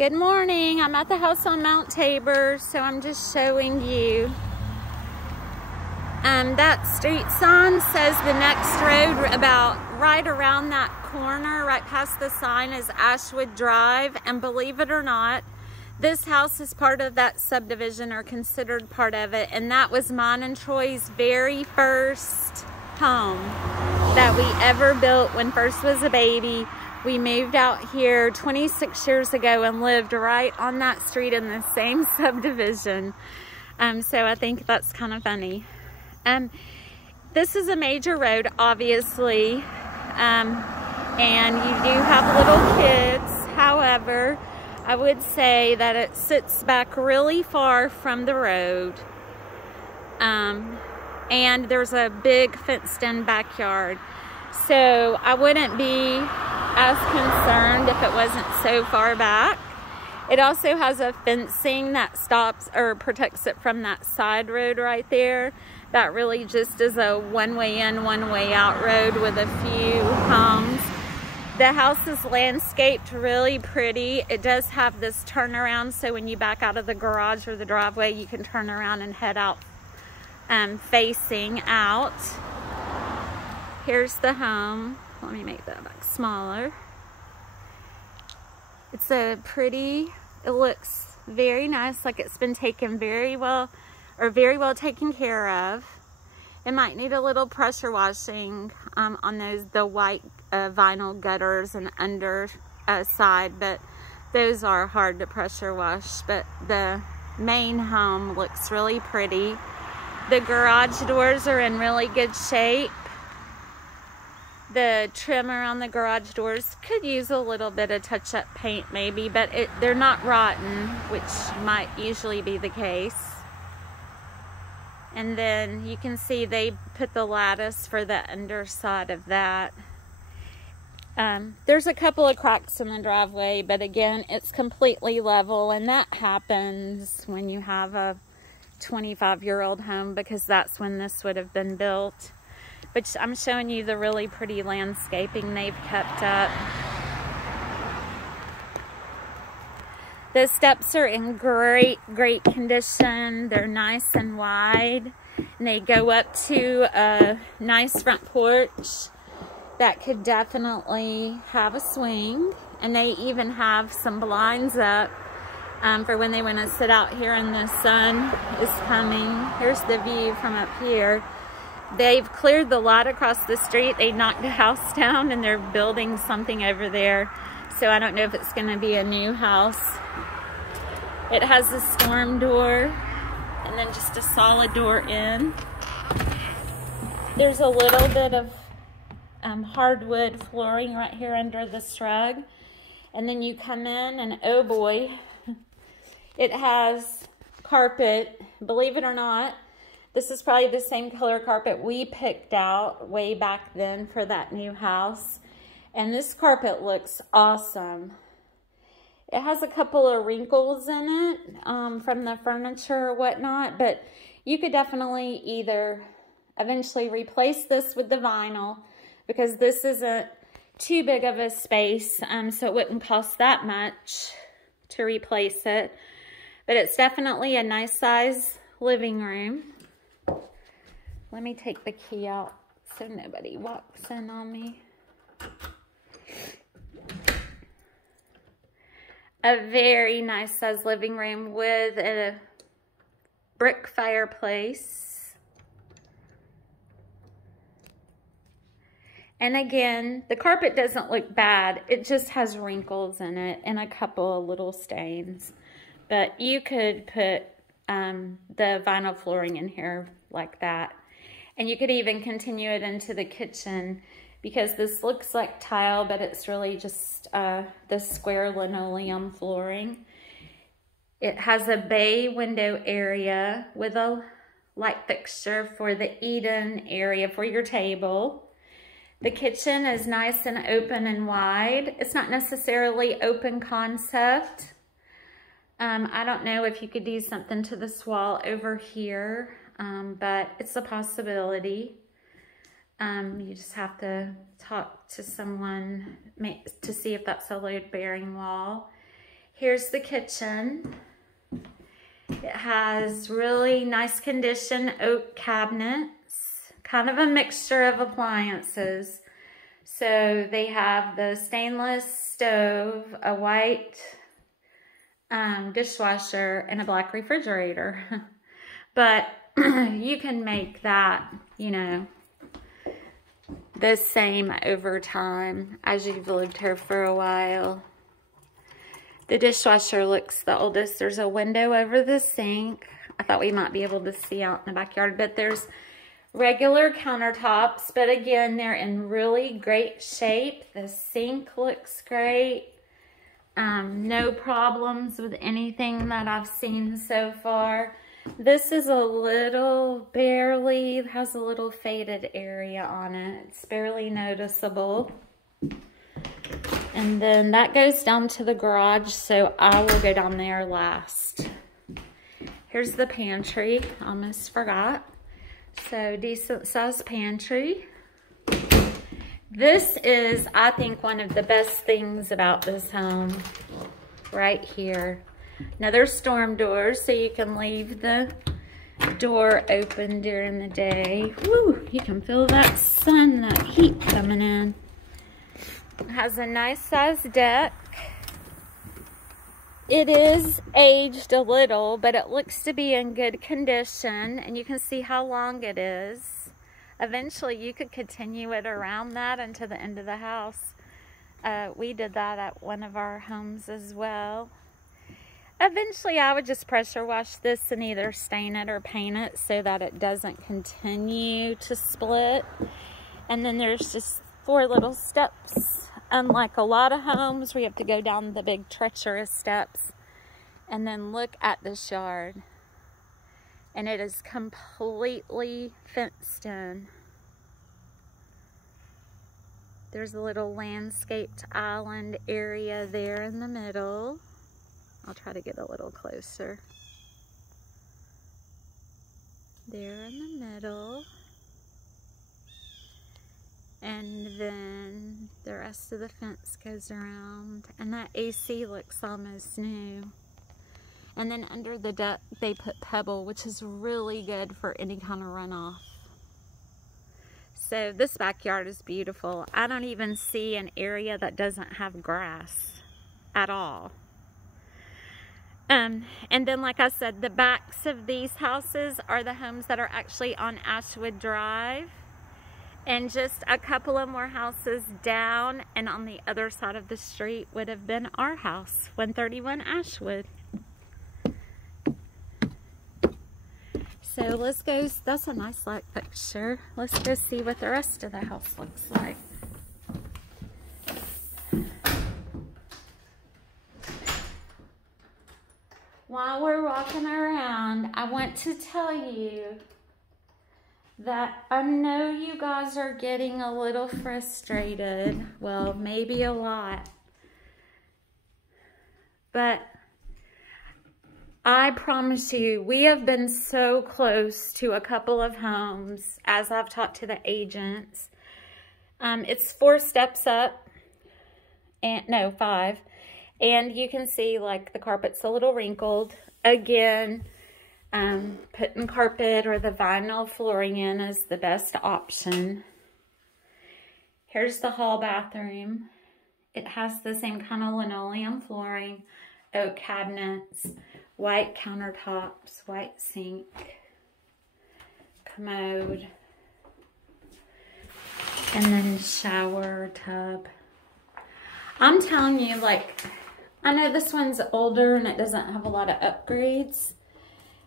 Good morning. I'm at the house on Mount Tabor, so I'm just showing you. That street sign says the next road about right around that corner, right past the sign, is Ashwood Drive. And believe it or not, this house is part of that subdivision, or considered part of it. And that was mine and Troy's very first home that we ever built when first was a baby. We moved out here 26 years ago and lived right on that street in the same subdivision. So I think that's kind of funny. This is a major road, obviously, and you do have little kids. However, I would say that it sits back really far from the road. And there's a big fenced-in backyard. So I wouldn't be as concerned if it wasn't so far back. It also has a fencing that stops or protects it from that side road right there. That really just is a one-way in, one-way out road with a few homes. The house is landscaped really pretty. It does have this turnaround, so when you back out of the garage or the driveway, you can turn around and head out facing out. Here's the home. Let me make that back smaller. It's a pretty, it looks very nice, like it's been taken very well taken care of. It might need a little pressure washing on the white vinyl gutters and under side, but those are hard to pressure wash. But the main home looks really pretty. The garage doors are in really good shape. The trim around the garage doors could use a little bit of touch-up paint maybe, but they're not rotten, which might usually be the case. And then you can see they put the lattice for the underside of that. There's a couple of cracks in the driveway, but again, it's completely level, and that happens when you have a 25-year-old home, because that's when this would have been built. But I'm showing you the really pretty landscaping they've kept up. The steps are in great condition. They're nice and wide. And they go up to a nice front porch that could definitely have a swing. And they even have some blinds up for when they want to sit out here and the sun is coming. Here's the view from up here. They've cleared the lot across the street. They knocked a house down and they're building something over there. So I don't know if it's going to be a new house. It has a storm door and then just a solid door in. There's a little bit of hardwood flooring right here under the shrug. And then you come in and oh boy, it has carpet, believe it or not. This is probably the same color carpet we picked out way back then for that new house. And this carpet looks awesome. It has a couple of wrinkles in it from the furniture or whatnot, but you could definitely either eventually replace this with the vinyl, because this isn't too big of a space, so it wouldn't cost that much to replace it. But it's definitely a nice size living room. Let me take the key out so nobody walks in on me. A very nice size living room with a brick fireplace. And again, the carpet doesn't look bad. It just has wrinkles in it and a couple of little stains. But you could put the vinyl flooring in here like that. And you could even continue it into the kitchen, because this looks like tile, but it's really just the square linoleum flooring. It has a bay window area with a light fixture for the eat-in area for your table. The kitchen is nice and open and wide. It's not necessarily open concept. I don't know if you could do something to this wall over here. But it's a possibility. You just have to talk to someone to see if that's a load-bearing wall. Here's the kitchen. It has really nice condition oak cabinets, kind of a mixture of appliances. So they have the stainless stove, a white dishwasher, and a black refrigerator. But you can make that, you know, the same over time as you've lived here for a while. The dishwasher looks the oldest. There's a window over the sink. I thought we might be able to see out in the backyard, but there's regular countertops, but again, they're in really great shape. The sink looks great. No problems with anything that I've seen so far. This is a little, barely, has a little faded area on it. It's barely noticeable. And then that goes down to the garage, so I will go down there last. Here's the pantry, almost forgot. So decent sized pantry. This is, I think, one of the best things about this home right here. Now there's storm doors, so you can leave the door open during the day. Woo, you can feel that sun, that heat coming in. It has a nice sized deck. It is aged a little, but it looks to be in good condition, and you can see how long it is. Eventually you could continue it around that into the end of the house. We did that at one of our homes as well. Eventually I would just pressure wash this and either stain it or paint it so that it doesn't continue to split. And then there's just 4 little steps. Unlike a lot of homes where you have to go down the big treacherous steps. And then look at this yard. And it is completely fenced in. There's a little landscaped island area there in the middle. I'll try to get a little closer. There in the middle. And then the rest of the fence goes around. And that AC looks almost new. And then under the deck they put pebble, which is really good for any kind of runoff. So this backyard is beautiful. I don't even see an area that doesn't have grass at all. And then, like I said, the backs of these houses are the homes that are actually on Ashwood Drive. And just a couple of more houses down and on the other side of the street would have been our house, 131 Ashwood. So let's go, that's a nice light picture. Let's go see what the rest of the house looks like. While we're walking around, I want to tell you that I know you guys are getting a little frustrated. Well, maybe a lot. But I promise you, we have been so close to a couple of homes as I've talked to the agents. It's 4 steps up, and no, 5. And you can see like the carpet's a little wrinkled. Again, putting carpet or the vinyl flooring in is the best option. Here's the hall bathroom. It has the same kind of linoleum flooring, oak cabinets, white countertops, white sink, commode, and then shower tub. I'm telling you, like, I know this one's older and it doesn't have a lot of upgrades,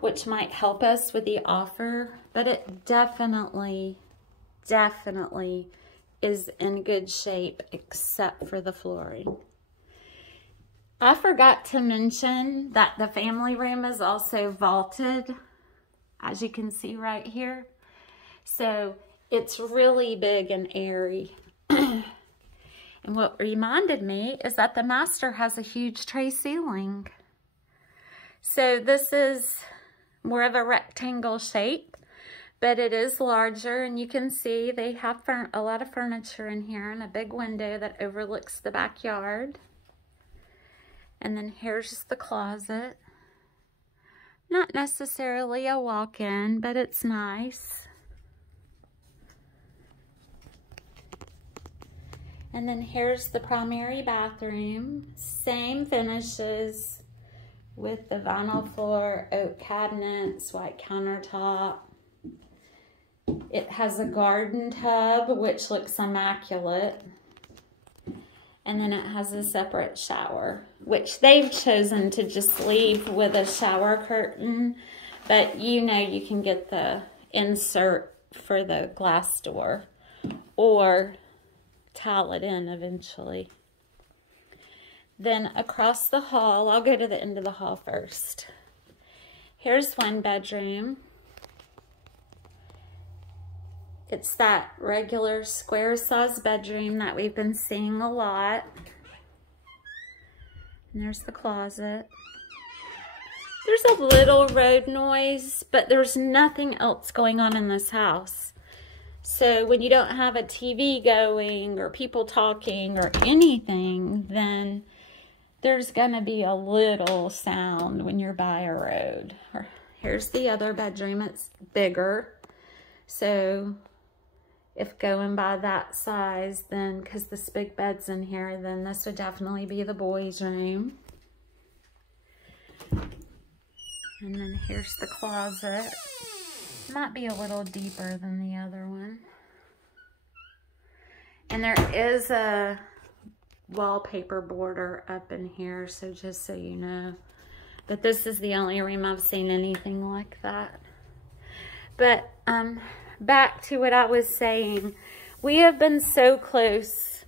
which might help us with the offer, but it definitely is in good shape except for the flooring. I forgot to mention that the family room is also vaulted, as you can see right here. So it's really big and airy. And what reminded me is that the master has a huge tray ceiling. So this is more of a rectangle shape, but it is larger, and you can see they have a lot of furniture in here and a big window that overlooks the backyard. And then here's the closet. Not necessarily a walk-in, but it's nice. And then here's the primary bathroom. Same finishes with the vinyl floor, oak cabinets, white countertop. It has a garden tub, which looks immaculate. And then it has a separate shower, which they've chosen to just leave with a shower curtain. But you know you can get the insert for the glass door or tile it in eventually. Then across the hall, I'll go to the end of the hall first. Here's one bedroom. It's that regular square size bedroom that we've been seeing a lot. And there's the closet. There's a little road noise, but there's nothing else going on in this house. So when you don't have a TV going or people talking or anything, then there's gonna be a little sound when you're by a road. Here's the other bedroom, it's bigger. So if going by that size, then, because this big bed's in here, then this would definitely be the boys' room. And then here's the closet. Might be a little deeper than the other one. And there is a wallpaper border up in here, so just so you know. But this is the only room I've seen anything like that. But, back to what I was saying. We have been so close.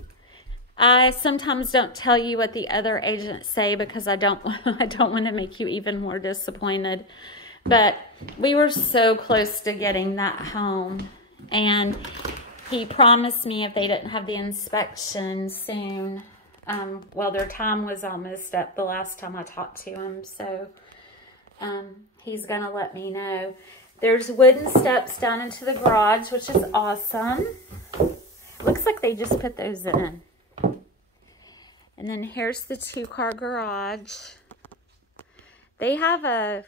I sometimes don't tell you what the other agents say because I don't want to make you even more disappointed. But we were so close to getting that home. And he promised me if they didn't have the inspection soon, well, their time was almost up the last time I talked to him. So he's going to let me know. There's wooden steps down into the garage, which is awesome. Looks like they just put those in. And then here's the 2-car garage. They have a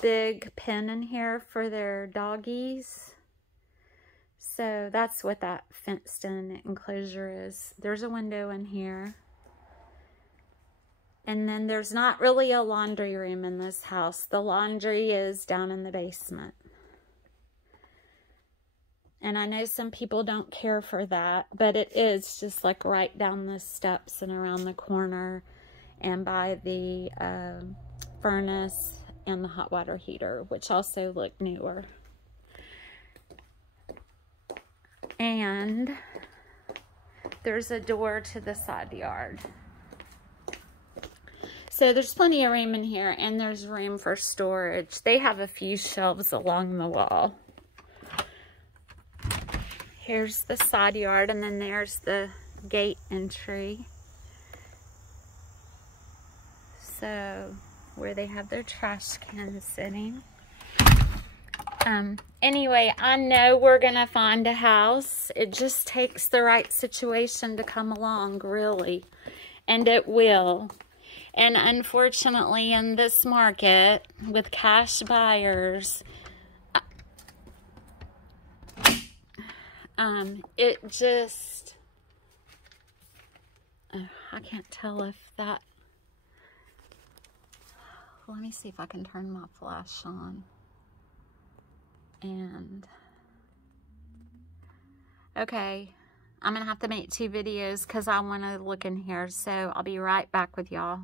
big pen in here for their doggies. So that's what that fenced in enclosure is. There's a window in here. And then there's not really a laundry room in this house. The laundry is down in the basement. And I know some people don't care for that, but it is just like right down the steps and around the corner and by the furnace and the hot water heater, which also look newer. And there's a door to the side yard. So there's plenty of room in here, and there's room for storage. They have a few shelves along the wall. Here's the side yard, and then there's the gate entry. So, where they have their trash cans sitting. Anyway, I know we're gonna find a house. It just takes the right situation to come along, really. And it will. And unfortunately, in this market, with cash buyers, it just, I can't tell if that, let me see if I can turn my flash on. And, okay, I'm going to have to make 2 videos because I want to look in here. So I'll be right back with y'all.